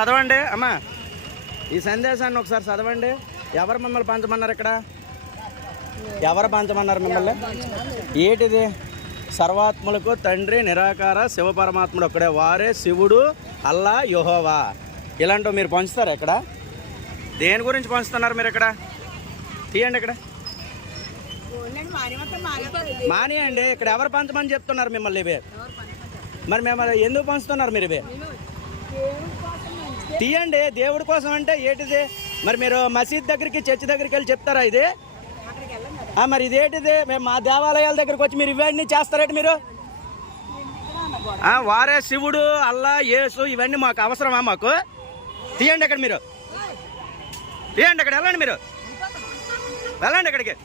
చదవండి అమ్మా, ఈ సందేశాన్ని ఒకసారి చదవండి. ఎవరు మిమ్మల్ని పంచమన్నారు? ఇక్కడ ఎవరు పంచమన్నారు మిమ్మల్ని? ఏంటిది? సర్వాత్మలకు తండ్రి నిరాకార శివ పరమాత్ముడు ఒక్కడే, వారే శివుడు, అల్లా, యెహోవా. ఇలాంటివి మీరు పంచుతారా ఇక్కడ? దేని గురించి పంచుతున్నారు మీరు ఇక్కడ? తీయండి ఇక్కడ, మానేయండి. ఇక్కడ ఎవరు పంచమని చెప్తున్నారు మిమ్మల్ని ఇవే? మరి మిమ్మల్ని ఎందుకు పంచుతున్నారు మీరు ఇవే? తీయండి. దేవుడి కోసం అంటే ఏంటిది? మరి మీరు మసీద్ దగ్గరికి, చర్చి దగ్గరికి వెళ్ళి చెప్తారా ఇది? మరి ఇదేంటిది? మేము మా దేవాలయాల దగ్గరికి వచ్చి మీరు ఇవన్నీ చేస్తారేంటి మీరు? వారే శివుడు, అల్లా, యేసు ఇవన్నీ మాకు అవసరమా? మాకు తీయండి. అక్కడ మీరు తీయండి. అక్కడ వెళ్ళండి, మీరు వెళ్ళండి అక్కడికి.